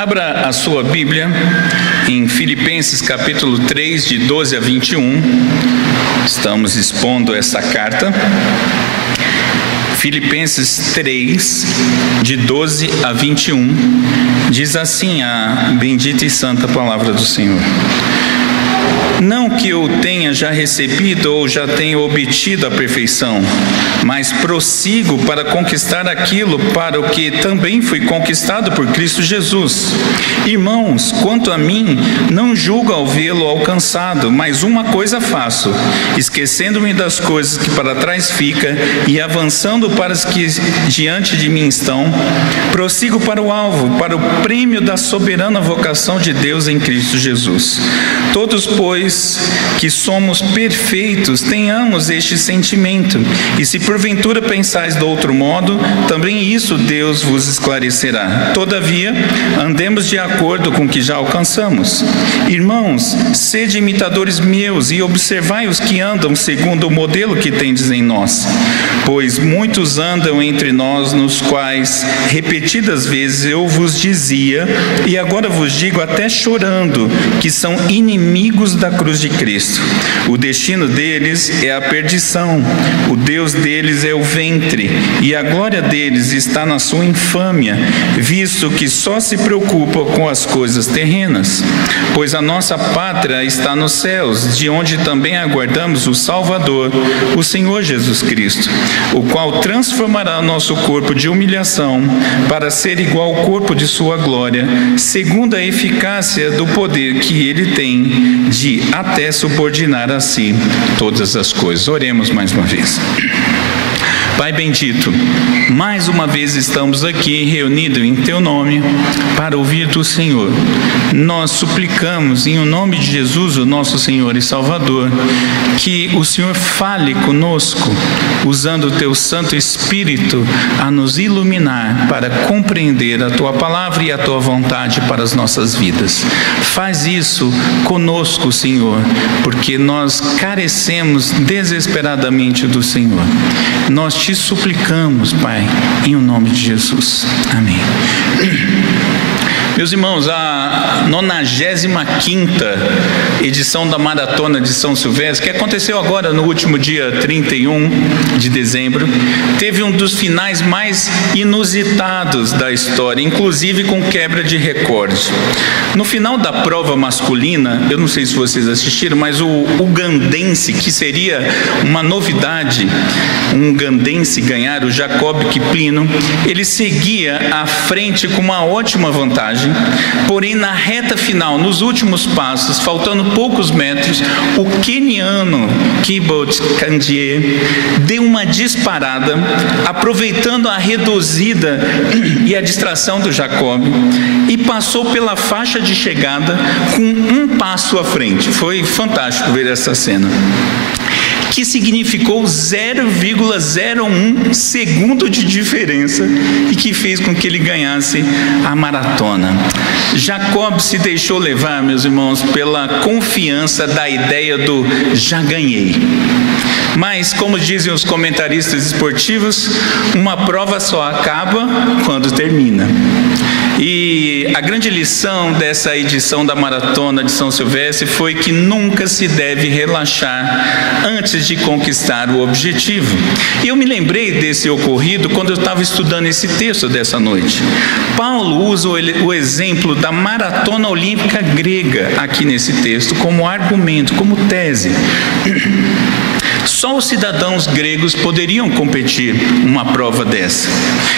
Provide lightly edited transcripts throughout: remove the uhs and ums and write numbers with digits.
Abra a sua Bíblia em Filipenses capítulo 3, de 12 a 21. Estamos expondo essa carta. Filipenses 3, de 12 a 21, diz assim a bendita e santa palavra do Senhor. Não que eu tenha já recebido ou já tenha obtido a perfeição, mas prossigo para conquistar aquilo para o que também fui conquistado por Cristo Jesus. Irmãos, quanto a mim, não julgo ao vê-lo alcançado, mas uma coisa faço, esquecendo-me das coisas que para trás fica e avançando para as que diante de mim estão, prossigo para o alvo, para o prêmio da soberana vocação de Deus em Cristo Jesus. Todos, pois, que somos perfeitos, tenhamos este sentimento, e se porventura pensais de outro modo, também isso Deus vos esclarecerá. Todavia, andemos de acordo com o que já alcançamos. Irmãos, sede imitadores meus e observai os que andam segundo o modelo que tendes em nós, pois muitos andam entre nós, nos quais repetidas vezes eu vos dizia, e agora vos digo até chorando, que são inimigos da cruz de Cristo. O destino deles é a perdição, o Deus deles é o ventre, e a glória deles está na sua infâmia, visto que só se preocupam com as coisas terrenas. Pois a nossa pátria está nos céus, de onde também aguardamos o Salvador, o Senhor Jesus Cristo, o qual transformará nosso corpo de humilhação para ser igual ao corpo de sua glória, segundo a eficácia do poder que ele tem de até subordinar a si todas as coisas. Oremos mais uma vez. Pai bendito, mais uma vez estamos aqui reunidos em Teu nome para ouvir do Senhor. Nós suplicamos em o nome de Jesus, o nosso Senhor e Salvador, que o Senhor fale conosco, usando o Teu Santo Espírito a nos iluminar para compreender a Tua palavra e a Tua vontade para as nossas vidas. Faz isso conosco, Senhor, porque nós carecemos desesperadamente do Senhor. Nós te suplicamos, Pai, em o nome de Jesus. Amém. Meus irmãos, a 95ª edição da Maratona de São Silvestre, que aconteceu agora no último dia 31 de dezembro, teve um dos finais mais inusitados da história, inclusive com quebra de recorde. No final da prova masculina, eu não sei se vocês assistiram, mas o ugandense, que seria uma novidade, um ugandense ganhar, o Jacob Kiplino, ele seguia à frente com uma ótima vantagem. Porém, na reta final, nos últimos passos, faltando poucos metros, o queniano Kibot Kandie deu uma disparada, aproveitando a reduzida e a distração do Jacob, e passou pela faixa de chegada com um passo à frente. Foi fantástico ver essa cena, que significou 0,01 segundo de diferença e que fez com que ele ganhasse a maratona. Jacob se deixou levar, meus irmãos, pela confiança da ideia do já ganhei. Mas, como dizem os comentaristas esportivos, uma prova só acaba quando termina. E a grande lição dessa edição da Maratona de São Silvestre foi que nunca se deve relaxar antes de conquistar o objetivo. E eu me lembrei desse ocorrido quando eu estava estudando esse texto dessa noite. Paulo usa o exemplo da maratona olímpica grega aqui nesse texto como argumento, como tese. Só os cidadãos gregos poderiam competir uma prova dessa.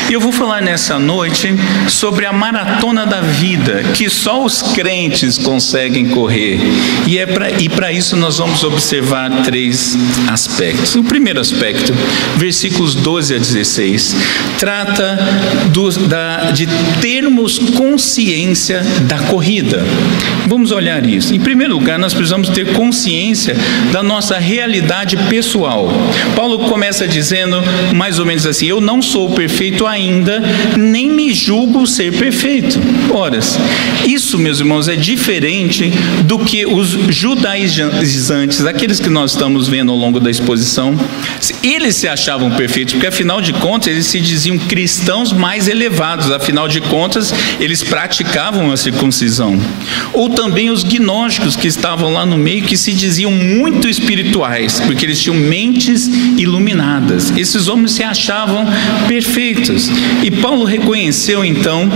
E eu vou falar nessa noite sobre a maratona da vida, que só os crentes conseguem correr. E para isso nós vamos observar 3 aspectos. O primeiro aspecto, versículos 12 a 16, trata de termos consciência da corrida. Vamos olhar isso. Em primeiro lugar, nós precisamos ter consciência da nossa realidade pessoal. Paulo começa dizendo mais ou menos assim: eu não sou perfeito ainda, nem me julgo ser perfeito. Ora, isso, meus irmãos, é diferente do que os judaizantes, aqueles que nós estamos vendo ao longo da exposição. Eles se achavam perfeitos, porque afinal de contas eles se diziam cristãos mais elevados, afinal de contas eles praticavam a circuncisão. Ou também os gnósticos que estavam lá no meio, que se diziam muito espirituais, porque eles tinham mentes iluminadas. Esses homens se achavam perfeitos. E Paulo reconheceu então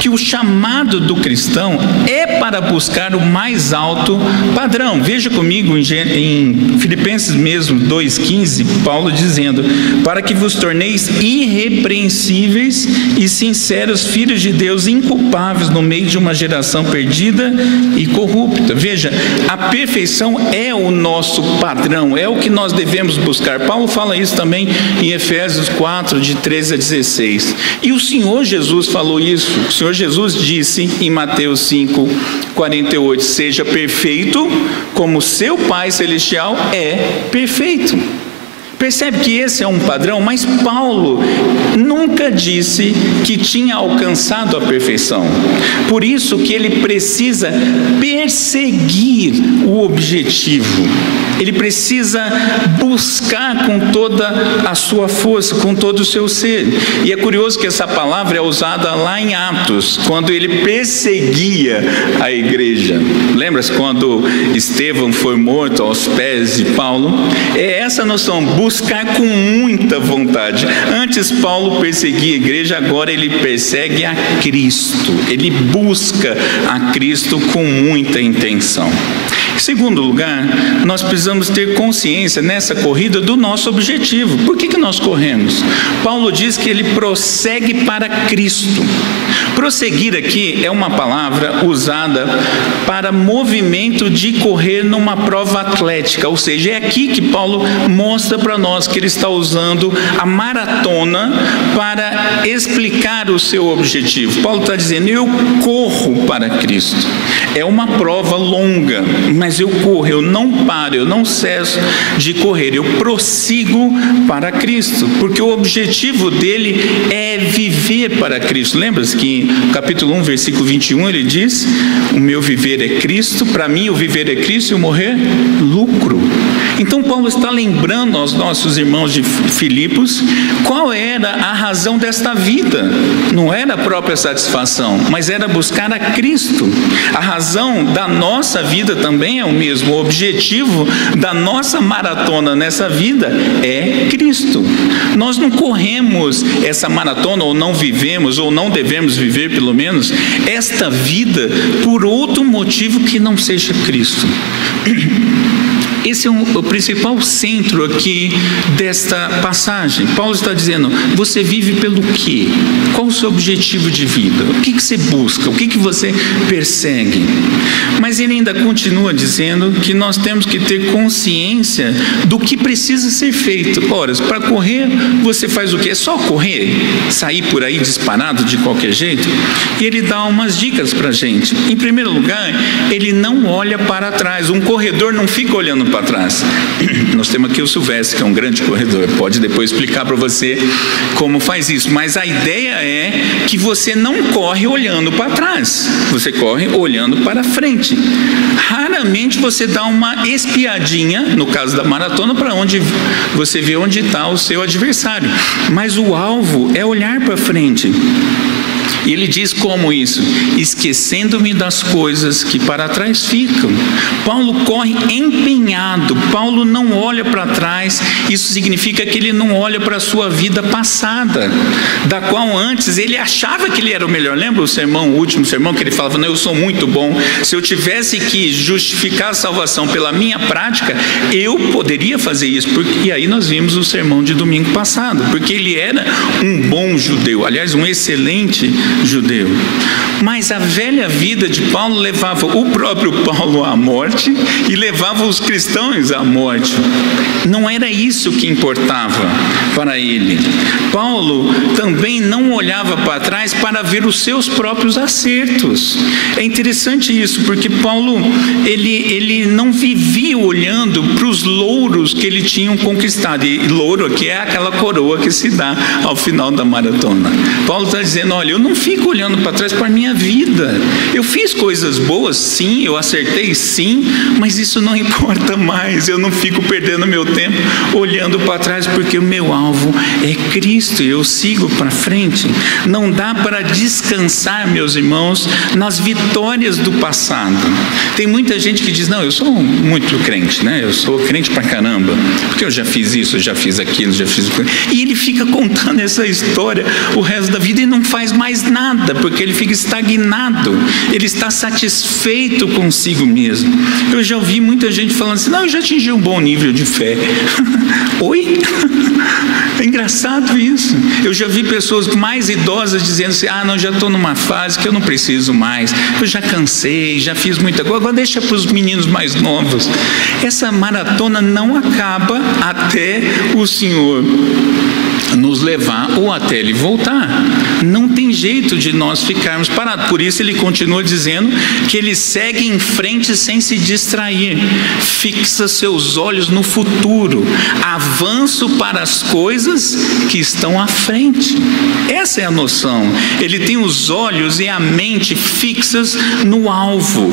que o chamado do cristão é para buscar o mais alto padrão. Veja comigo em Filipenses mesmo 2,15, Paulo dizendo: para que vos torneis irrepreensíveis e sinceros, filhos de Deus, inculpáveis no meio de uma geração perdida e corrupta. Veja, a perfeição é o nosso padrão, é o que nós devemos buscar. Paulo fala isso também em Efésios 4, de 13 a 16. E o Senhor Jesus falou isso. O Senhor Jesus disse em Mateus 5, 48: seja perfeito como seu Pai Celestial é perfeito. Percebe que esse é um padrão, mas Paulo nunca disse que tinha alcançado a perfeição. Por isso que ele precisa perseguir o objetivo. Ele precisa buscar com toda a sua força, com todo o seu ser. E é curioso que essa palavra é usada lá em Atos, quando ele perseguia a igreja. Lembra-se quando Estevão foi morto aos pés de Paulo? É essa noção, buscar com muita vontade. Antes Paulo perseguia a igreja, agora ele persegue a Cristo. Ele busca a Cristo com muita intenção. Em segundo lugar, nós precisamos ter consciência nessa corrida do nosso objetivo. Por que nós corremos? Paulo diz que ele prossegue para Cristo. Prosseguir aqui é uma palavra usada para movimento de correr numa prova atlética, ou seja, é aqui que Paulo mostra para nós que ele está usando a maratona para explicar o seu objetivo. Paulo está dizendo: eu corro para Cristo. É uma prova longa, mas eu corro, eu não paro, eu não cesso de correr, eu prossigo para Cristo, porque o objetivo dele é viver para Cristo. Lembra-se que no capítulo 1, versículo 21, ele diz: o meu viver é Cristo, para mim o viver é Cristo e o morrer, lucro. Então Paulo está lembrando aos nossos irmãos de Filipos qual era a razão desta vida. Não era a própria satisfação, mas era buscar a Cristo. A razão da nossa vida também é o mesmo. O objetivo da nossa maratona nessa vida é Cristo. Nós não corremos essa maratona, ou não vivemos, ou não devemos viver pelo menos, esta vida por outro motivo que não seja Cristo. Esse é o principal centro aqui desta passagem. Paulo está dizendo: você vive pelo quê? Qual o seu objetivo de vida? O que você busca? O que você persegue? Mas ele ainda continua dizendo que nós temos que ter consciência do que precisa ser feito. Ora, para correr, você faz o quê? É só correr? Sair por aí disparado de qualquer jeito? E ele dá umas dicas para a gente. Em primeiro lugar, ele não olha para trás. Um corredor não fica olhando para trás. Nós temos aqui o Silvestre, que é um grande corredor, pode depois explicar para você como faz isso, mas a ideia é que você não corre olhando para trás, você corre olhando para frente. Raramente você dá uma espiadinha, no caso da maratona, para onde você vê onde está o seu adversário, mas o alvo é olhar para frente. E ele diz como isso? Esquecendo-me das coisas que para trás ficam. Paulo corre empenhado, Paulo não olha para trás. Isso significa que ele não olha para a sua vida passada, da qual antes ele achava que ele era o melhor. Lembra o último sermão, que ele falava: não, eu sou muito bom, se eu tivesse que justificar a salvação pela minha prática, eu poderia fazer isso. E aí nós vimos o sermão de domingo passado, porque ele era um bom judeu, aliás, um excelente judeu. Mas a velha vida de Paulo levava o próprio Paulo à morte e levava os cristãos à morte. Não era isso que importava para ele. Paulo também não olhava para trás para ver os seus próprios acertos. É interessante isso, porque Paulo, ele não vivia olhando para os louros que ele tinha conquistado. E louro aqui é aquela coroa que se dá ao final da maratona. Paulo está dizendo, olha, eu não fico olhando para trás para a minha vida. Eu fiz coisas boas, sim, eu acertei, sim, mas isso não importa mais. Eu não fico perdendo meu tempo olhando para trás, porque o meu alvo é Cristo e eu sigo para frente. Não dá para descansar, meus irmãos, nas vitórias do passado. Tem muita gente que diz, não, eu sou muito crente, né? Eu sou crente pra caramba, porque eu já fiz isso, eu já fiz aquilo, já fiz aquilo. E ele fica contando essa história o resto da vida e não faz mais nada, porque ele fica estagnado, ele está satisfeito consigo mesmo. Eu já ouvi muita gente falando assim, não, eu já atingi um bom nível de fé. Oi? É engraçado isso. Eu já vi pessoas mais idosas dizendo assim, não, já estou numa fase que eu não preciso mais, eu já cansei, já fiz muita coisa, agora deixa para os meninos mais novos. Essa maratona não acaba até o Senhor nos levar ou até Ele voltar. Não tem jeito de nós ficarmos parados. Por isso ele continua dizendo que ele segue em frente sem se distrair, fixa seus olhos no futuro, avanço para as coisas que estão à frente. Essa é a noção. Ele tem os olhos e a mente fixas no alvo,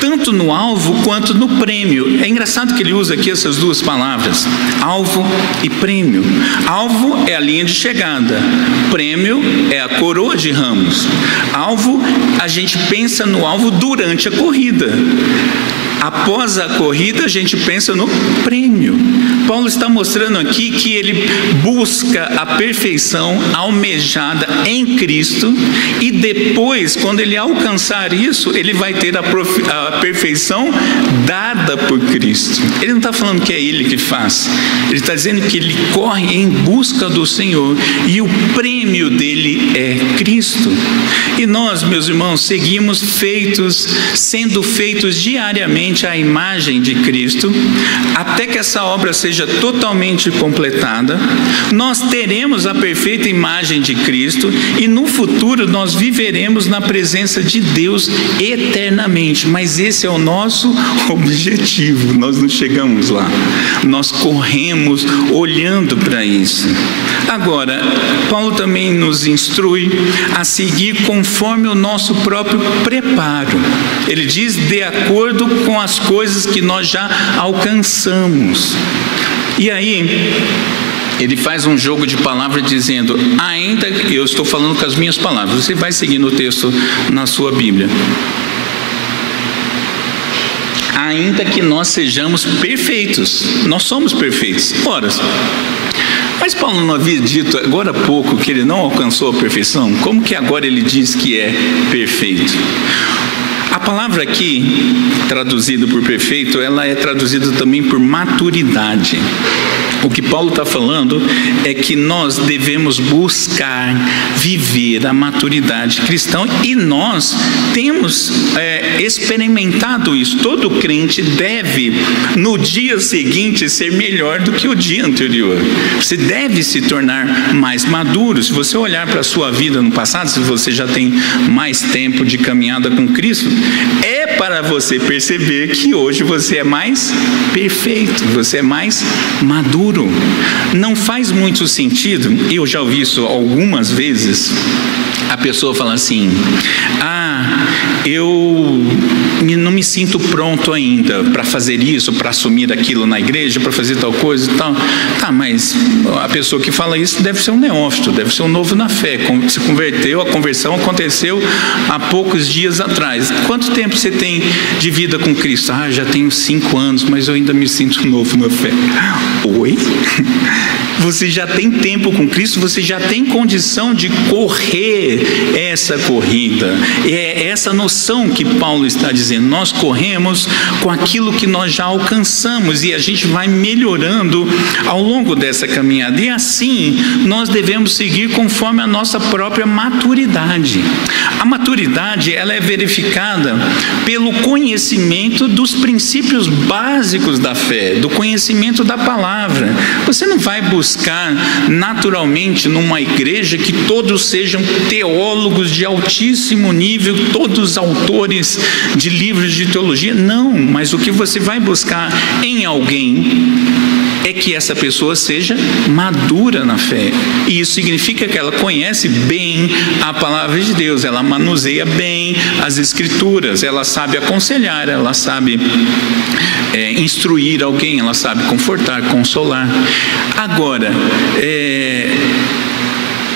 tanto no alvo quanto no prêmio. É engraçado que ele usa aqui essas duas palavras, alvo e prêmio. Alvo é a linha de chegada, prêmio é a coroa de ramos. Alvo, a gente pensa no alvo durante a corrida. Após a corrida, a gente pensa no prêmio. Paulo está mostrando aqui que ele busca a perfeição almejada em Cristo e depois, quando ele alcançar isso, ele vai ter a perfeição dada por Cristo. Ele não está falando que é ele que faz. Ele está dizendo que ele corre em busca do Senhor e o prêmio dele é Cristo. E nós, meus irmãos, seguimos sendo feitos diariamente à imagem de Cristo, até que essa obra seja totalmente completada. Nós teremos a perfeita imagem de Cristo e no futuro nós viveremos na presença de Deus eternamente. Mas esse é o nosso objetivo. Nós não chegamos lá. Nós corremos olhando para isso. Agora, Paulo também nos instrui a seguir conforme o nosso próprio preparo. Ele diz de acordo com as coisas que nós já alcançamos. E aí, ele faz um jogo de palavras dizendo, ainda, eu estou falando com as minhas palavras, você vai seguindo o texto na sua Bíblia. Ainda que nós sejamos perfeitos, nós somos perfeitos. Ora, mas Paulo não havia dito agora há pouco que ele não alcançou a perfeição? Como que agora ele diz que é perfeito? A palavra aqui, traduzida por perfeito, ela é traduzida também por maturidade. O que Paulo está falando é que nós devemos buscar viver a maturidade cristã e nós temos experimentado isso. Todo crente deve, no dia seguinte, ser melhor do que o dia anterior. Você deve se tornar mais maduro. Se você olhar para a sua vida no passado, se você já tem mais tempo de caminhada com Cristo, é para você perceber que hoje você é mais perfeito, você é mais maduro. Não faz muito sentido, eu já ouvi isso algumas vezes, a pessoa fala assim, eu não me sinto pronto ainda para fazer isso, para assumir aquilo na igreja, para fazer tal coisa e tal. Tá, mas a pessoa que fala isso deve ser um neófito, deve ser um novo na fé, se converteu, a conversão aconteceu há poucos dias atrás. Quanto tempo você tem de vida com Cristo? Já tenho 5 anos, mas eu ainda me sinto novo na fé. Oi? Você já tem tempo com Cristo, você já tem condição de correr essa corrida. essa noção que Paulo está dizendo. Nós corremos com aquilo que nós já alcançamos e a gente vai melhorando ao longo dessa caminhada. E assim, nós devemos seguir conforme a nossa própria maturidade. A maturidade, ela é verificada pelo conhecimento dos princípios básicos da fé, do conhecimento da palavra. Você não vai buscar naturalmente numa igreja que todos sejam teólogos de altíssimo nível, todos autores de livros de teologia. Não, mas o que você vai buscar em alguém é que essa pessoa seja madura na fé. E isso significa que ela conhece bem a palavra de Deus, ela manuseia bem as escrituras, ela sabe aconselhar, ela sabe instruir alguém, ela sabe confortar, consolar. Agora,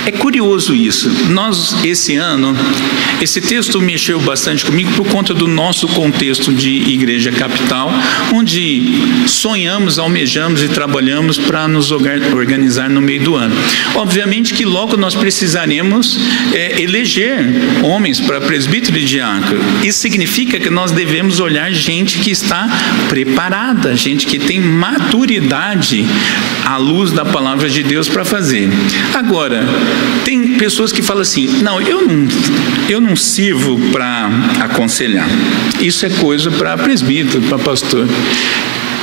é curioso isso. Nós, esse ano, esse texto mexeu bastante comigo por conta do nosso contexto de Igreja Capital, onde sonhamos, almejamos e trabalhamos para nos organizar no meio do ano. Obviamente que logo nós precisaremos eleger homens para presbítero e diácono. Isso significa que nós devemos olhar gente que está preparada, gente que tem maturidade à luz da palavra de Deus para fazer. Agora, tem pessoas que falam assim: não, eu não sirvo para aconselhar, isso é coisa para presbítero, para pastor.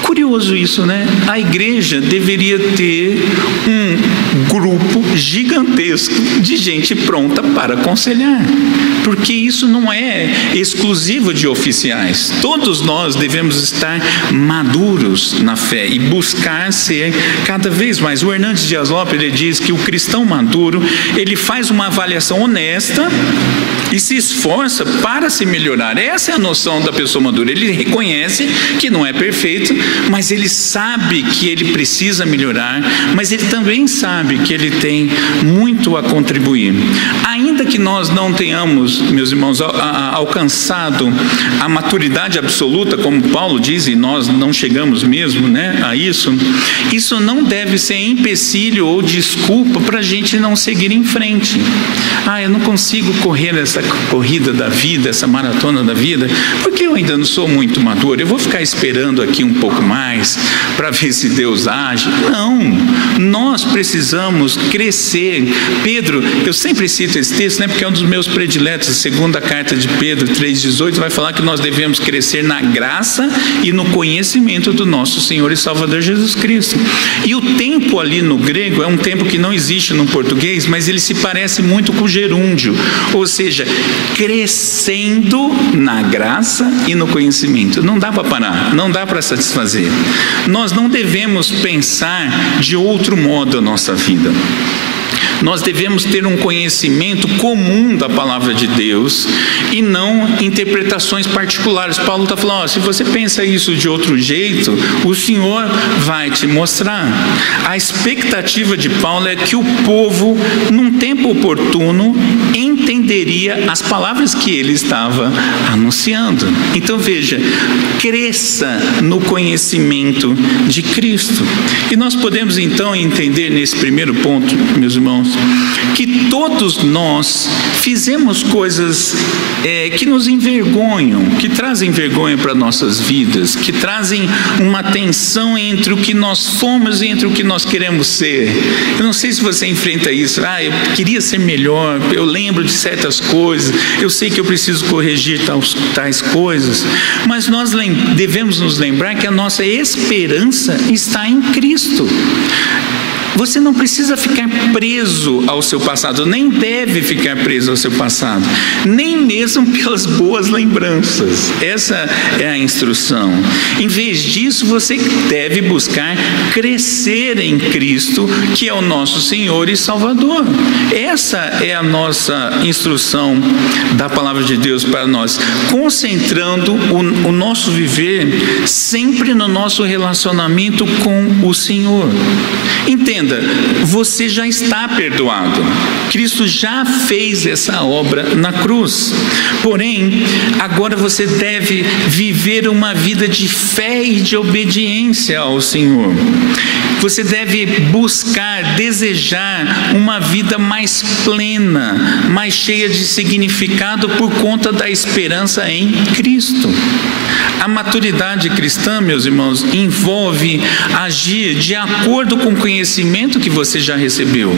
Curioso isso, né? A igreja deveria ter um grupo gigantesco de gente pronta para aconselhar, porque isso não é exclusivo de oficiais. Todos nós devemos estar maduros na fé e buscar ser cada vez mais. O Hernandes Dias Lopes, ele diz que o cristão maduro, ele faz uma avaliação honesta e se esforça para se melhorar. Essa é a noção da pessoa madura. Ele reconhece que não é perfeito, mas ele sabe que ele precisa melhorar, mas ele também sabe que ele tem muito a contribuir. Ainda que nós não tenhamos, meus irmãos, alcançado a maturidade absoluta, como Paulo diz, e nós não chegamos mesmo, né, a isso não deve ser empecilho ou desculpa para a gente não seguir em frente. Eu não consigo correr essa corrida da vida, essa maratona da vida, porque eu ainda não sou muito maduro, eu vou ficar esperando aqui um pouco mais para ver se Deus age. Não, nós precisamos crescer. Pedro, eu sempre cito esse texto, né, porque é um dos meus prediletos. A segunda carta de Pedro 3,18 vai falar que nós devemos crescer na graça e no conhecimento do nosso Senhor e Salvador Jesus Cristo. E o tempo ali no grego é um tempo que não existe no português, mas ele se parece muito com o gerúndio, ou seja, crescendo na graça e no conhecimento. Não dá para parar, não dá para satisfazer. Nós não devemos pensar de outro modo a nossa vida. Nós devemos ter um conhecimento comum da palavra de Deus e não interpretações particulares. Paulo está falando: se você pensa isso de outro jeito, o Senhor vai te mostrar. A expectativa de Paulo é que o povo, num tempo oportuno, entenderia as palavras que ele estava anunciando. Então veja, cresça no conhecimento de Cristo. E nós podemos então entender nesse primeiro ponto, meus irmãos, que todos nós fizemos coisas que nos envergonham, que trazem vergonha para nossas vidas, que trazem uma tensão entre o que nós fomos e entre o que nós queremos ser. Eu não sei se você enfrenta isso. Eu queria ser melhor, eu lembro de certas coisas, eu sei que eu preciso corrigir tais coisas, mas nós devemos nos lembrar que a nossa esperança está em Cristo. Você não precisa ficar preso ao seu passado, nem deve ficar preso ao seu passado, nem mesmo pelas boas lembranças. Essa é a instrução. Em vez disso, você deve buscar crescer em Cristo, que é o nosso Senhor e Salvador. Essa é a nossa instrução da palavra de Deus para nós, concentrando o nosso viver sempre no nosso relacionamento com o Senhor. Entenda, você já está perdoado. Cristo já fez essa obra na cruz. Porém, agora você deve viver uma vida de fé e de obediência ao Senhor. Você deve buscar, desejar uma vida mais plena, mais cheia de significado por conta da esperança em Cristo. A maturidade cristã, meus irmãos, envolve agir de acordo com o conhecimento que você já recebeu.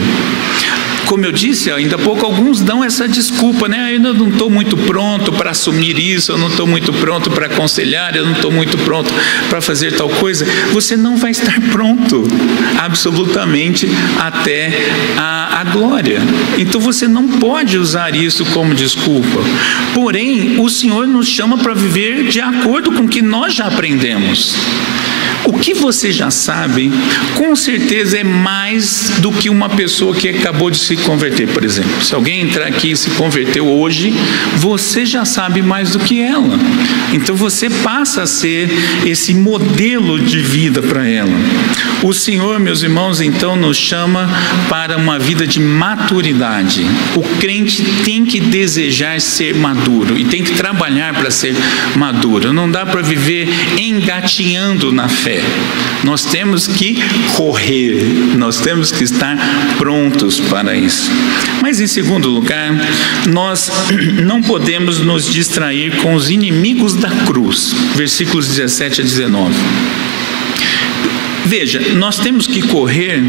Como eu disse ainda há pouco, alguns dão essa desculpa, né? Eu ainda não estou muito pronto para assumir isso, eu não estou muito pronto para aconselhar, eu não estou muito pronto para fazer tal coisa. Você não vai estar pronto, absolutamente, até a glória. Então você não pode usar isso como desculpa. Porém, o Senhor nos chama para viver de acordo com o que nós já aprendemos. O que você já sabe, com certeza é mais do que uma pessoa que acabou de se converter, por exemplo. Se alguém entrar aqui e se converteu hoje, você já sabe mais do que ela. Então você passa a ser esse modelo de vida para ela. O Senhor, meus irmãos, então nos chama para uma vida de maturidade. O crente tem que desejar ser maduro e tem que trabalhar para ser maduro. Não dá para viver engatinhando na fé. Nós temos que correr, nós temos que estar prontos para isso. Mas em segundo lugar, nós não podemos nos distrair com os inimigos da cruz. Versículos 17 a 19. Veja, nós temos que correr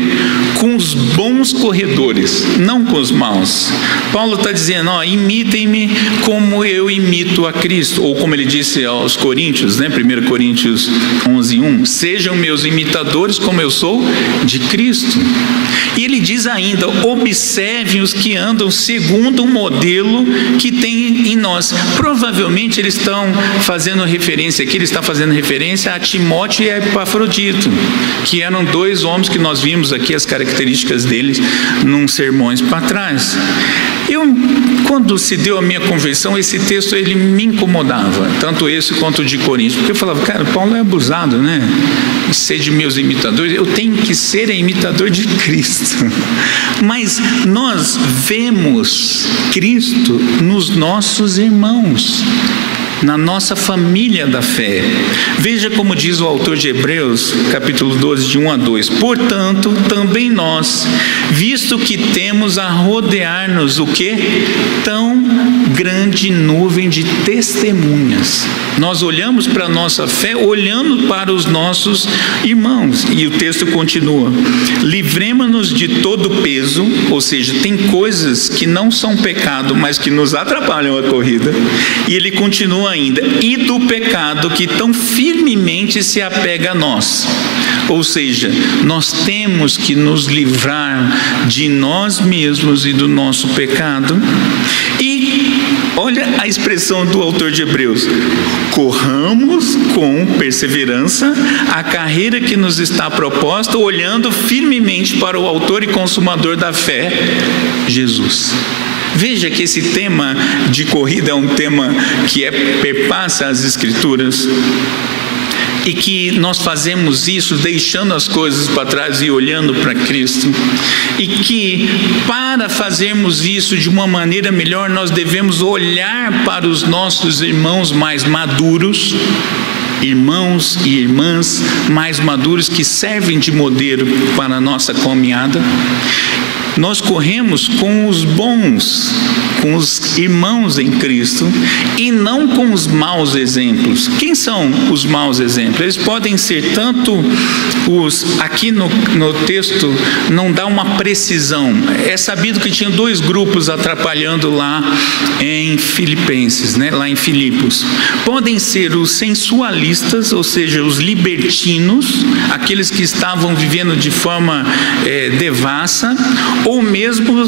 com os bons corredores, não com os maus. Paulo está dizendo, imitem-me como eu imito a Cristo, ou como ele disse aos Coríntios, né? 1 Coríntios 11:1, sejam meus imitadores como eu sou de Cristo. E ele diz ainda, observem os que andam segundo o modelo que tem em nós. Provavelmente eles estão fazendo referência aqui, ele está fazendo referência a Timóteo e a Epafrodito, que eram dois homens que nós vimos aqui as características deles num sermões para trás. Quando se deu a minha conversão, esse texto ele me incomodava, tanto esse quanto o de Coríntios, porque eu falava, cara, Paulo é abusado, né? Ser de meus imitadores, eu tenho que ser imitador de Cristo. Mas nós vemos Cristo nos nossos irmãos, na nossa família da fé. Veja como diz o autor de Hebreus, capítulo 12, de 1 a 2. Portanto, também nós, visto que temos a rodear-nos o quê? Tão grande nuvem de testemunhas. Nós olhamos para a nossa fé, olhando para os nossos irmãos. E o texto continua. Livremos-nos de todo peso, ou seja, tem coisas que não são pecado, mas que nos atrapalham a corrida. E ele continua ainda, e do pecado que tão firmemente se apega a nós. Ou seja, nós temos que nos livrar de nós mesmos e do nosso pecado. E olha a expressão do autor de Hebreus: corramos com perseverança a carreira que nos está proposta, olhando firmemente para o autor e consumador da fé, Jesus. Veja que esse tema de corrida é um tema que perpassa as Escrituras, e que nós fazemos isso deixando as coisas para trás e olhando para Cristo, e que para fazermos isso de uma maneira melhor, nós devemos olhar para os nossos irmãos mais maduros, irmãos e irmãs mais maduros que servem de modelo para a nossa caminhada. Nós corremos com os bons, com os irmãos em Cristo, e não com os maus exemplos. Quem são os maus exemplos? Eles podem ser tanto os... Aqui no texto não dá uma precisão. É sabido que tinha dois grupos atrapalhando lá em Filipenses, né? Lá em Filipos. Podem ser os sensualistas, ou seja, os libertinos, aqueles que estavam vivendo de forma devassa, ou mesmo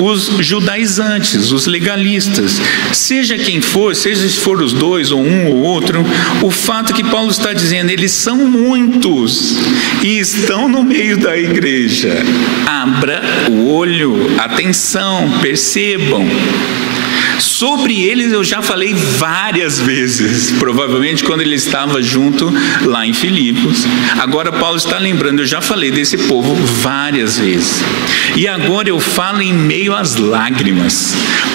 os judaizantes, os legalistas. Seja quem for, seja se for os dois ou um ou outro, o fato que Paulo está dizendo, eles são muitos e estão no meio da igreja. Abra o olho, atenção, percebam. Sobre eles eu já falei várias vezes, provavelmente quando ele estava junto lá em Filipos. Agora Paulo está lembrando, eu já falei desse povo várias vezes. E agora eu falo em meio às lágrimas.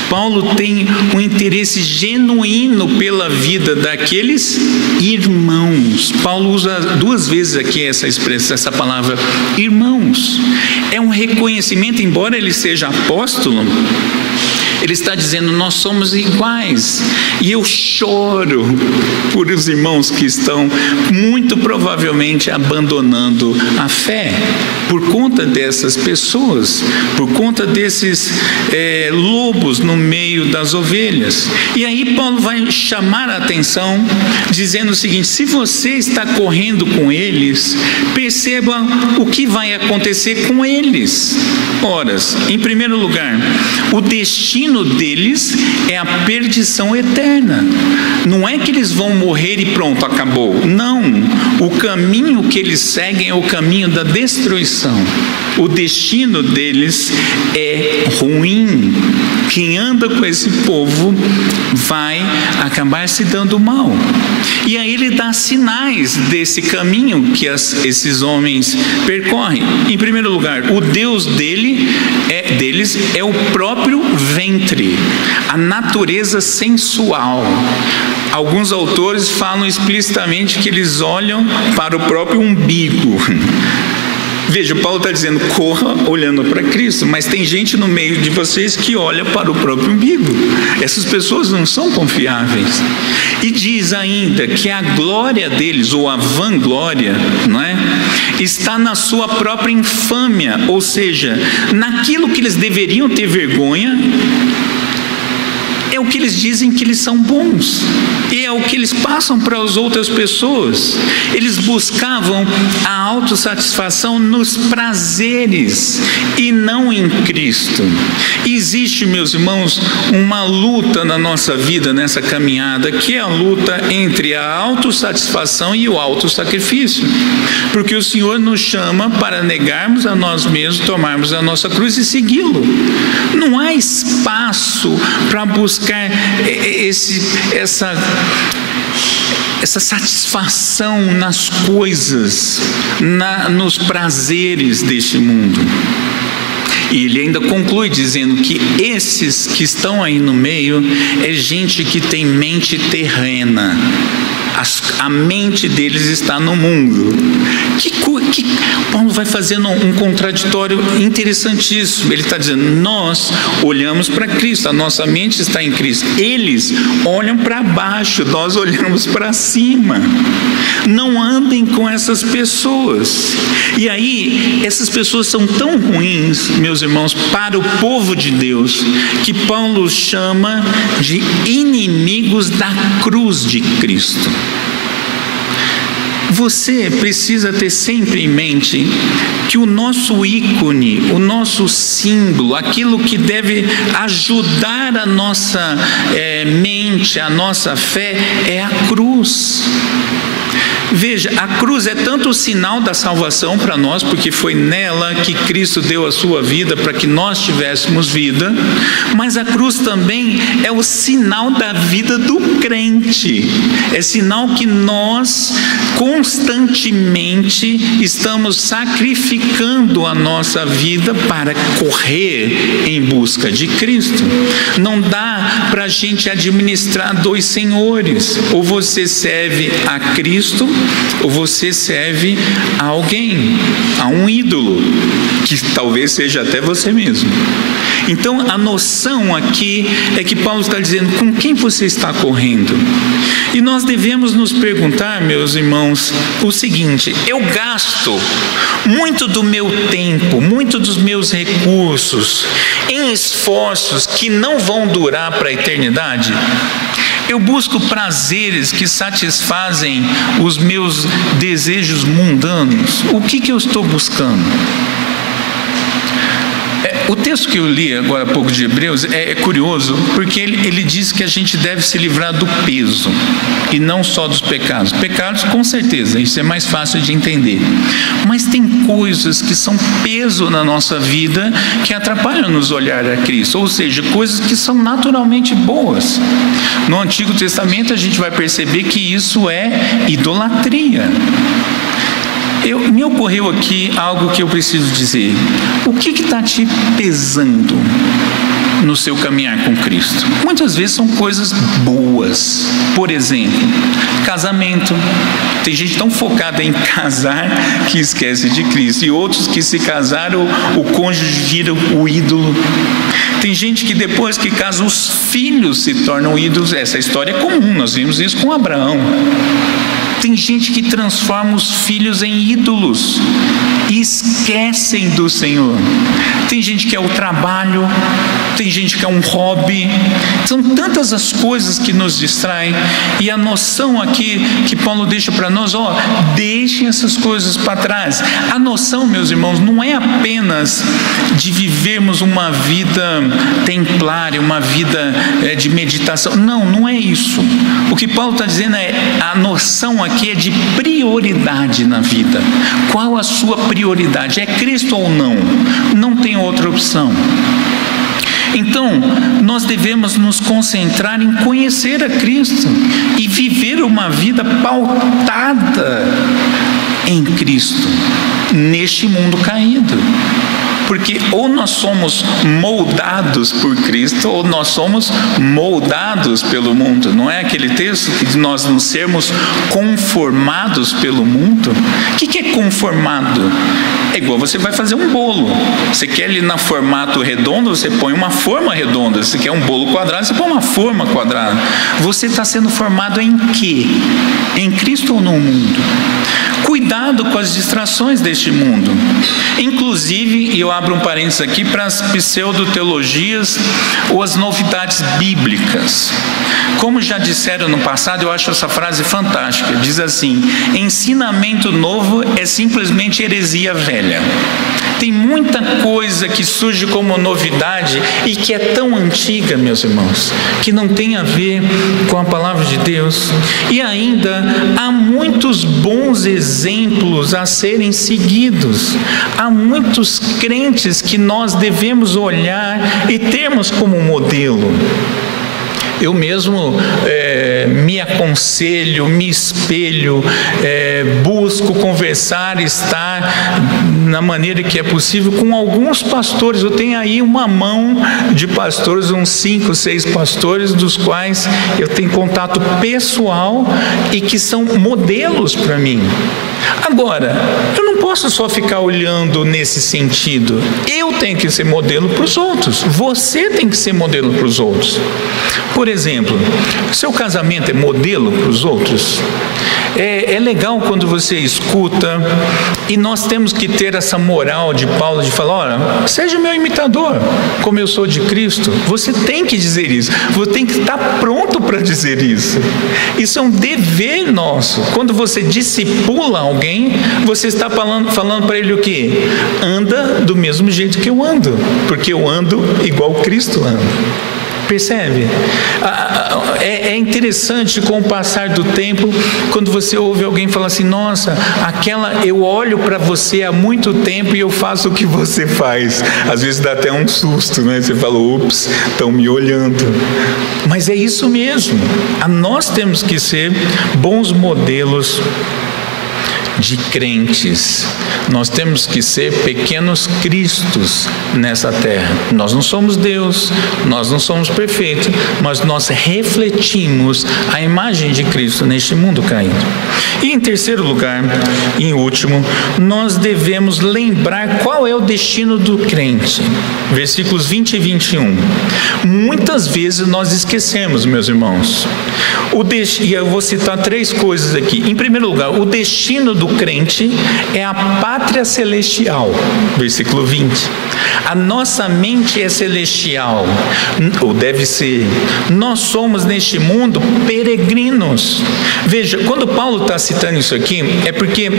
Paulo tem um interesse genuíno pela vida daqueles irmãos. Paulo usa 2 vezes aqui essa expressão, essa palavra irmãos. É um reconhecimento, embora ele seja apóstolo, ele está dizendo, nós somos iguais. E eu choro por os irmãos que estão muito provavelmente abandonando a fé, por conta dessas pessoas, por conta desses lobos no meio das ovelhas. E aí Paulo vai chamar a atenção, dizendo o seguinte: se você está correndo com eles, perceba o que vai acontecer com eles. Ora, em primeiro lugar, o destino deles é a perdição eterna. Não é que eles vão morrer e pronto, acabou. Não, o caminho que eles seguem é o caminho da destruição. O destino deles é ruim. Quem anda com esse povo vai acabar se dando mal. E aí ele dá sinais desse caminho que esses homens percorrem. Em primeiro lugar, o Deus deles é o próprio ventre, a natureza sensual. Alguns autores falam explicitamente que eles olham para o próprio umbigo. Veja, Paulo está dizendo, corra olhando para Cristo, mas tem gente no meio de vocês que olha para o próprio umbigo. Essas pessoas não são confiáveis. E diz ainda que a glória deles, ou a vanglória, não é? Está na sua própria infâmia, ou seja, naquilo que eles deveriam ter vergonha, é o que eles dizem que eles são bons, e é o que eles passam para as outras pessoas. Eles buscavam a autossatisfação nos prazeres e não em Cristo. Existe, meus irmãos, uma luta na nossa vida, nessa caminhada, que é a luta entre a autossatisfação e o autossacrifício, porque o Senhor nos chama para negarmos a nós mesmos, tomarmos a nossa cruz e segui-lo. Não há espaço para buscar essa satisfação nas coisas, nos prazeres deste mundo. E ele ainda conclui dizendo que esses que estão aí no meio é gente que tem mente terrena. A mente deles está no mundo. Paulo vai fazendo um contraditório interessantíssimo. Ele está dizendo, nós olhamos para Cristo, a nossa mente está em Cristo. Eles olham para baixo, nós olhamos para cima. Não andem com essas pessoas. E aí, essas pessoas são tão ruins, meus irmãos, para o povo de Deus, que Paulo chama de inimigos da cruz de Cristo. Você precisa ter sempre em mente que o nosso ícone, o nosso símbolo, aquilo que deve ajudar a nossa mente, a nossa fé, é a cruz. Veja, a cruz é tanto o sinal da salvação para nós, porque foi nela que Cristo deu a sua vida para que nós tivéssemos vida, mas a cruz também é o sinal da vida do crente. É sinal que nós constantemente estamos sacrificando a nossa vida para correr em busca de Cristo. Não dá para a gente administrar 2 senhores. Ou você serve a Cristo, ou você serve a alguém, a um ídolo, que talvez seja até você mesmo. Então a noção aqui é que Paulo está dizendo, com quem você está correndo? E nós devemos nos perguntar, meus irmãos, o seguinte: eu gasto muito do meu tempo, muito dos meus recursos em esforços que não vão durar para a eternidade? Eu busco prazeres que satisfazem os meus desejos mundanos? O que eu estou buscando? O texto que eu li agora há pouco de Hebreus é curioso, porque ele diz que a gente deve se livrar do peso, e não só dos pecados. Pecados, com certeza, isso é mais fácil de entender. Mas tem coisas que são peso na nossa vida, que atrapalham nos olhar a Cristo, ou seja, coisas que são naturalmente boas. No Antigo Testamento a gente vai perceber que isso é idolatria. Me ocorreu aqui algo que eu preciso dizer. O que está te pesando no seu caminhar com Cristo? Muitas vezes são coisas boas. Por exemplo, casamento. Tem gente tão focada em casar que esquece de Cristo. E outros que se casaram, o cônjuge vira o ídolo. Tem gente que depois que casa, os filhos se tornam ídolos. Essa história é comum, nós vimos isso com Abraão. Tem gente que transforma os filhos em ídolos e esquecem do Senhor. Tem gente que é o trabalho, tem gente que é um hobby. São tantas as coisas que nos distraem. E a noção aqui que Paulo deixa para nós, deixem essas coisas para trás. A noção, meus irmãos, não é apenas de vivermos uma vida templária, uma vida de meditação. Não é isso. O que Paulo está dizendo a noção aqui é de prioridade na vida. Qual a sua prioridade? É Cristo ou não? Não tem outra opção. Então, nós devemos nos concentrar em conhecer a Cristo e viver uma vida pautada em Cristo, neste mundo caído. Porque ou nós somos moldados por Cristo, ou nós somos moldados pelo mundo. Não é aquele texto de nós não sermos conformados pelo mundo? O que é conformado? É igual você vai fazer um bolo. Você quer ele na formato redondo, você põe uma forma redonda. Se quer um bolo quadrado, você põe uma forma quadrada. Você está sendo formado em quê? Em Cristo ou no mundo? Cuidado com as distrações deste mundo. Inclusive, eu abro um parênteses aqui para as pseudo-teologias ou as novidades bíblicas. Como já disseram no passado, eu acho essa frase fantástica. Diz assim: ensinamento novo é simplesmente heresia velha. Tem muita coisa que surge como novidade e que é tão antiga, meus irmãos, que não tem a ver com a palavra de Deus. E ainda há muitos bons exemplos a serem seguidos. Há muitos crentes que nós devemos olhar e termos como modelo. Eu mesmo me aconselho, me espelho, busco conversar, estar na maneira que é possível com alguns pastores. Eu tenho aí uma mão de pastores, uns 5, 6 pastores, dos quais eu tenho contato pessoal e que são modelos para mim. Agora, eu não posso só ficar olhando nesse sentido. Eu tenho que ser modelo para os outros. Você tem que ser modelo para os outros. Por exemplo, seu casamento é modelo para os outros? É legal quando você escuta, e nós temos que ter essa moral de Paulo de falar: olha, seja meu imitador, como eu sou de Cristo. Você tem que dizer isso, você tem que estar pronto para dizer isso. Isso é um dever nosso. Quando você discipula alguém, você está falando para ele o quê? Anda do mesmo jeito que eu ando, porque eu ando igual Cristo anda. Percebe? É interessante com o passar do tempo, quando você ouve alguém falar assim: nossa, eu olho para você há muito tempo e eu faço o que você faz. Às vezes dá até um susto, né? Você fala: ups, estão me olhando. Mas é isso mesmo. Nós temos que ser bons modelos de crentes. Nós temos que ser pequenos cristos nessa terra. Nós não somos Deus, nós não somos perfeitos, mas nós refletimos a imagem de Cristo neste mundo caído. E em terceiro lugar, em último, nós devemos lembrar qual é o destino do crente. Versículos 20 e 21. Muitas vezes nós esquecemos, meus irmãos. E eu vou citar 3 coisas aqui. Em primeiro lugar, o destino do crente é a pátria celestial, versículo 20. A nossa mente é celestial, ou deve ser. Nós somos neste mundo peregrinos. Veja, quando Paulo está citando isso aqui, é porque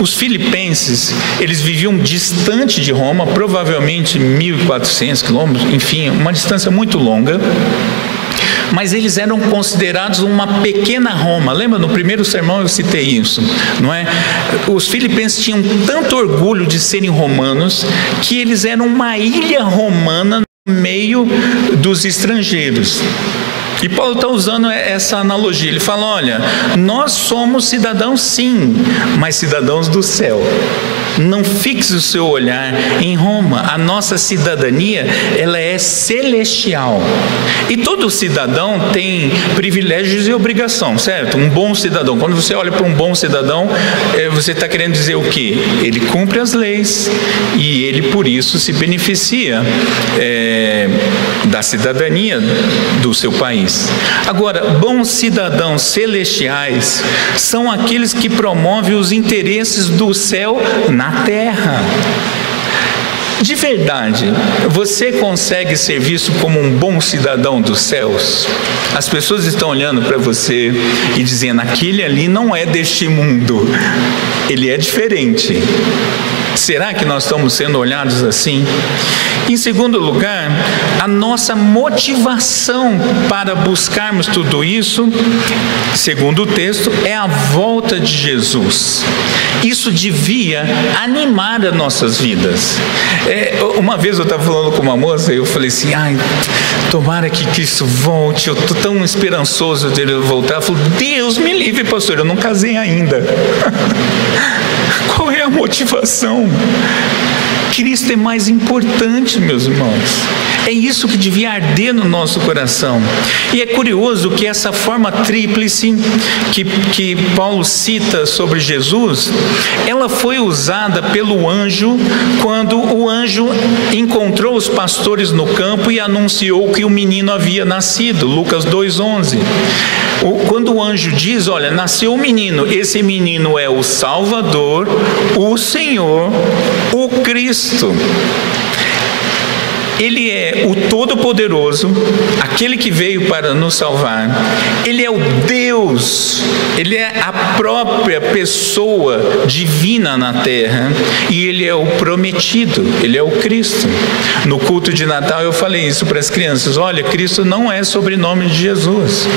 os filipenses, eles viviam distante de Roma, provavelmente 1.400 quilômetros, enfim, uma distância muito longa. Mas eles eram considerados uma pequena Roma. Lembra, no primeiro sermão eu citei isso, não é? Os filipenses tinham tanto orgulho de serem romanos, que eles eram uma ilha romana no meio dos estrangeiros. E Paulo está usando essa analogia. Ele fala, olha, nós somos cidadãos sim, mas cidadãos do céu. Não fixe o seu olhar em Roma. A nossa cidadania, ela é celestial. E todo cidadão tem privilégios e obrigação, certo? Um bom cidadão. Quando você olha para um bom cidadão, você está querendo dizer o quê? Ele cumpre as leis e ele, por isso, se beneficia da cidadania do seu país. Agora, bons cidadãos celestiais são aqueles que promovem os interesses do céu na terra. De verdade, você consegue ser visto como um bom cidadão dos céus? As pessoas estão olhando para você e dizendo, aquele ali não é deste mundo, ele é diferente. Será que nós estamos sendo olhados assim? Em segundo lugar, a nossa motivação para buscarmos tudo isso, segundo o texto, é a volta de Jesus. Isso devia animar as nossas vidas. Uma vez eu estava falando com uma moça e eu falei assim, tomara que Cristo volte, eu estou tão esperançoso dele voltar. Ela falou, Deus me livre, pastor, eu não casei ainda. Qual é a motivação? Cristo é mais importante, meus irmãos. É isso que devia arder no nosso coração. E é curioso que essa forma tríplice que Paulo cita sobre Jesus, ela foi usada pelo anjo quando o anjo encontrou os pastores no campo e anunciou que o menino havia nascido. Lucas 2:11. Quando o anjo diz, olha, nasceu um menino, esse menino é o Salvador, o Senhor, o Cristo. Ele é o Todo-Poderoso, aquele que veio para nos salvar. Ele é o Deus, ele é a própria pessoa divina na terra, e ele é o prometido, ele é o Cristo. No culto de Natal eu falei isso para as crianças, olha, Cristo não é sobrenome de Jesus,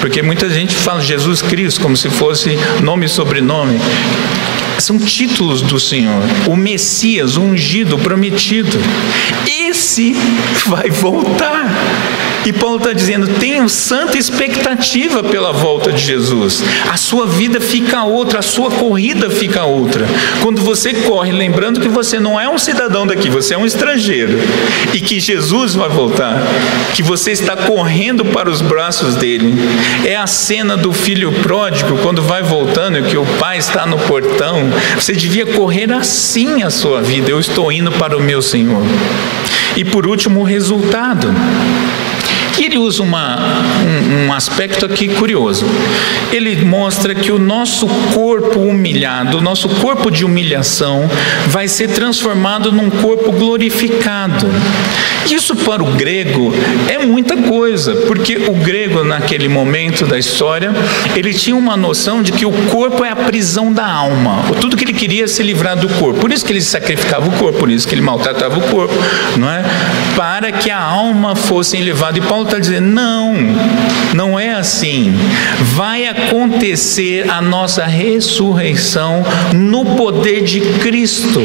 porque muita gente fala Jesus Cristo como se fosse nome e sobrenome. São títulos do Senhor. O Messias, o ungido, o prometido. Esse vai voltar. E Paulo está dizendo, tenham santa expectativa pela volta de Jesus. A sua vida fica outra, a sua corrida fica outra. Quando você corre, lembrando que você não é um cidadão daqui, você é um estrangeiro. E que Jesus vai voltar. Que você está correndo para os braços dele. É a cena do filho pródigo, quando vai voltando e que o pai está no portão. Você devia correr assim a sua vida. Eu estou indo para o meu Senhor. E por último, o resultado. E ele usa um aspecto aqui curioso. Ele mostra que o nosso corpo humilhado, o nosso corpo de humilhação, vai ser transformado num corpo glorificado. Isso para o grego é muita coisa, porque o grego naquele momento da história, ele tinha uma noção de que o corpo é a prisão da alma. Tudo que ele queria é se livrar do corpo. Por isso que ele sacrificava o corpo, por isso que ele maltratava o corpo, não é? Para que a alma fosse elevada. E Paulo está dizendo, não é assim. Vai acontecer a nossa ressurreição no poder de Cristo.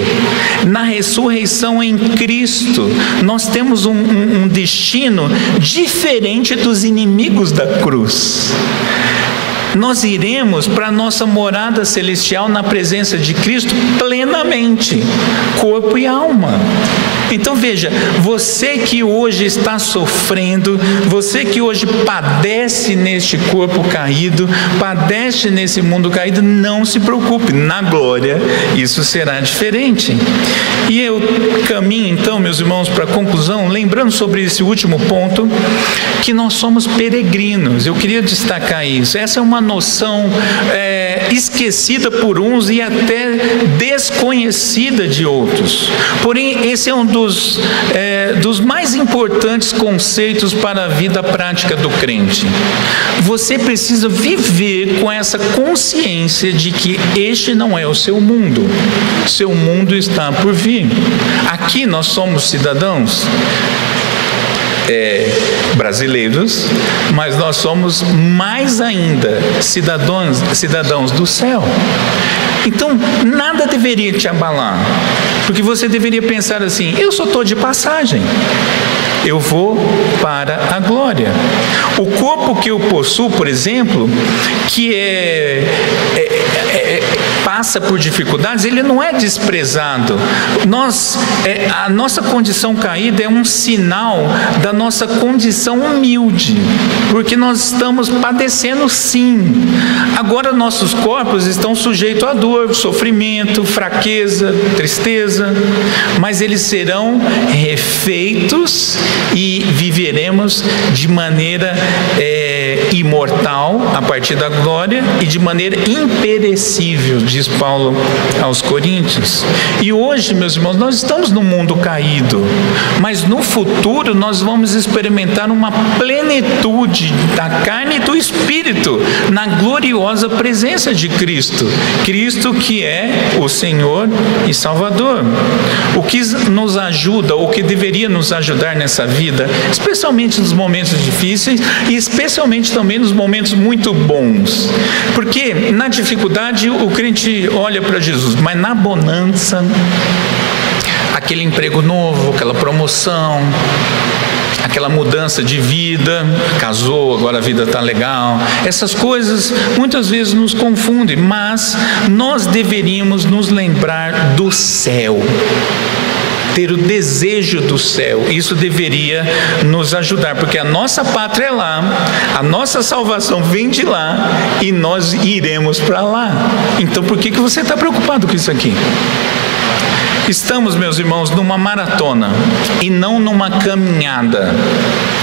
Na ressurreição em Cristo, nós temos um destino diferente dos inimigos da cruz. Nós iremos para a nossa morada celestial na presença de Cristo plenamente, corpo e alma. Então veja, você que hoje está sofrendo, você que hoje padece neste corpo caído, padece nesse mundo caído, não se preocupe, na glória isso será diferente. E eu caminho então, meus irmãos, para a conclusão, lembrando sobre esse último ponto, que nós somos peregrinos. Eu queria destacar isso. Essa é uma noção esquecida por uns e até desconhecida de outros. Porém, esse é um dos mais importantes conceitos para a vida prática do crente. Você precisa viver com essa consciência de que este não é o seu mundo. Seu mundo está por vir. Aqui nós somos cidadãos brasileiros, mas nós somos mais ainda cidadãos do céu. Então, nada deveria te abalar, porque você deveria pensar assim: eu só estou de passagem, eu vou para a glória. O corpo que eu possuo, por exemplo, que passa por dificuldades, ele não é desprezado. A nossa condição caída é um sinal da nossa condição humilde, porque nós estamos padecendo sim. Agora nossos corpos estão sujeitos a dor, sofrimento, fraqueza, tristeza, mas eles serão refeitos e viveremos de maneira imortal a partir da glória e de maneira imperecível, diz Paulo aos Coríntios. E hoje, meus irmãos, nós estamos no mundo caído, mas no futuro nós vamos experimentar uma plenitude da carne e do espírito na gloriosa presença de Cristo. Cristo que é o Senhor e Salvador. O que nos ajuda, ou que deveria nos ajudar nessa vida, especialmente nos momentos difíceis e especialmente também nos momentos muito bons, porque na dificuldade o crente olha para Jesus, mas na bonança, aquele emprego novo, aquela promoção, aquela mudança de vida, casou, agora a vida está legal, essas coisas muitas vezes nos confundem, mas nós deveríamos nos lembrar do céu, ter o desejo do céu. Isso deveria nos ajudar, porque a nossa pátria é lá, a nossa salvação vem de lá e nós iremos para lá. Então por que você está preocupado com isso aqui? Estamos, meus irmãos, numa maratona e não numa caminhada.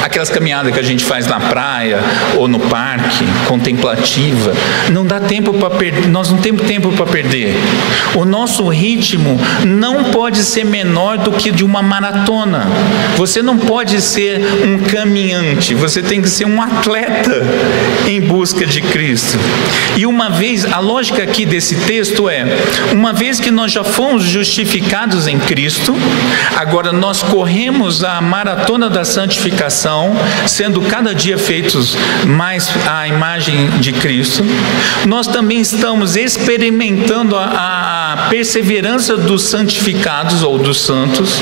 Aquelas caminhadas que a gente faz na praia ou no parque, contemplativa. Não dá tempo para perder, nós não temos tempo para perder. O nosso ritmo não pode ser menor do que de uma maratona. Você não pode ser um caminhante, você tem que ser um atleta em busca de Cristo. E uma vez, a lógica aqui desse texto é, uma vez que nós já fomos justificados em Cristo, agora nós corremos a maratona da santificação, sendo cada dia feitos mais à imagem de Cristo. Nós também estamos experimentando a perseverança dos santificados ou dos santos,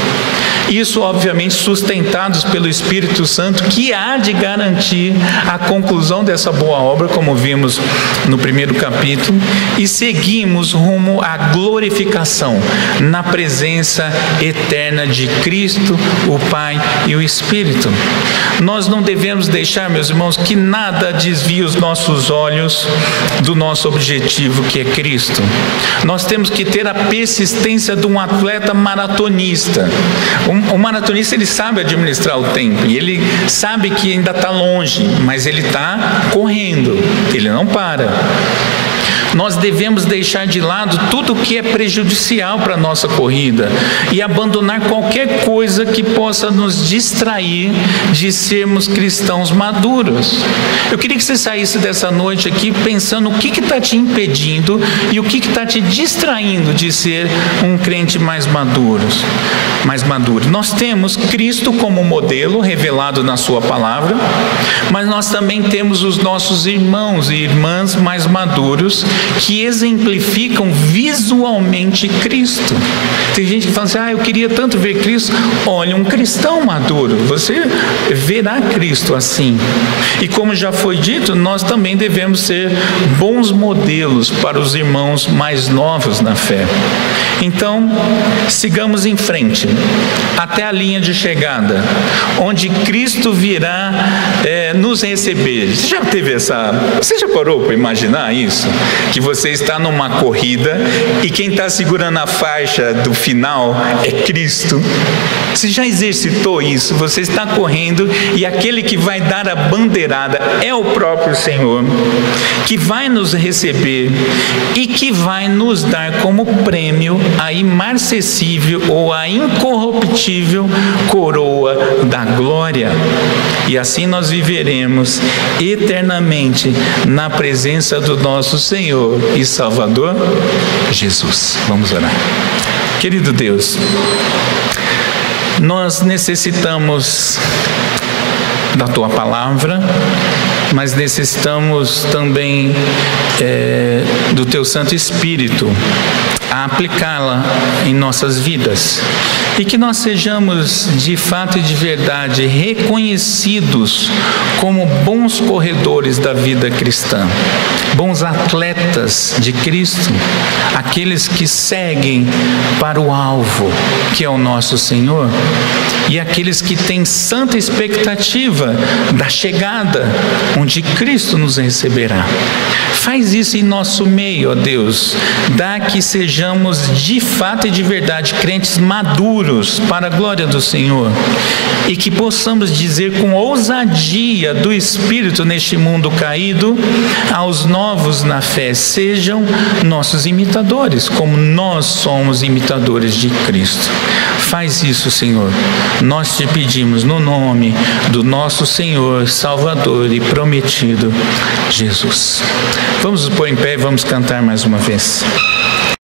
isso obviamente sustentados pelo Espírito Santo, que há de garantir a conclusão dessa boa obra, como vimos no primeiro capítulo, e seguimos rumo à glorificação na presença eterna de Cristo, o Pai e o Espírito. Nós não devemos deixar, meus irmãos, que nada desvie os nossos olhos do nosso objetivo, que é Cristo. Nós temos que ter a persistência de um atleta maratonista. O maratonista, ele sabe administrar o tempo, e ele sabe que ainda está longe, mas ele está correndo, ele não para. Nós devemos deixar de lado tudo que é prejudicial para a nossa corrida e abandonar qualquer coisa que possa nos distrair de sermos cristãos maduros. Eu queria que você saísse dessa noite aqui pensando o que está te impedindo e o que está te distraindo de ser um crente mais maduro. Nós temos Cristo como modelo revelado na sua palavra, mas nós também temos os nossos irmãos e irmãs mais maduros que exemplificam visualmente Cristo. Tem gente que fala assim: eu queria tanto ver Cristo. Olha, um cristão maduro, você verá Cristo assim. E como já foi dito, nós também devemos ser bons modelos para os irmãos mais novos na fé. Então, sigamos em frente, até a linha de chegada, onde Cristo virá nos receber. Você já parou para imaginar isso? Que você está numa corrida e quem está segurando a faixa do final é Cristo. Você já exercitou isso? Você está correndo e aquele que vai dar a bandeirada é o próprio Senhor, que vai nos receber e que vai nos dar como prêmio a imarcessível ou a incorruptível coroa da glória. E assim nós viveremos eternamente na presença do nosso Senhor e Salvador Jesus. Vamos orar. Querido Deus, nós necessitamos da Tua palavra, mas necessitamos também do Teu Santo Espírito a aplicá-la em nossas vidas, e que nós sejamos de fato e de verdade reconhecidos como bons corredores da vida cristã, bons atletas de Cristo, aqueles que seguem para o alvo, que é o nosso Senhor, e aqueles que têm santa expectativa da chegada, onde Cristo nos receberá. Faz isso em nosso meio, ó Deus. Dá que sejamos de fato e de verdade crentes maduros para a glória do Senhor, e que possamos dizer com ousadia do Espírito neste mundo caído aos novos na fé: sejam nossos imitadores, como nós somos imitadores de Cristo. Faz isso, Senhor. Nós te pedimos no nome do nosso Senhor, Salvador e prometido Jesus. Vamos nos pôr em pé e vamos cantar mais uma vez.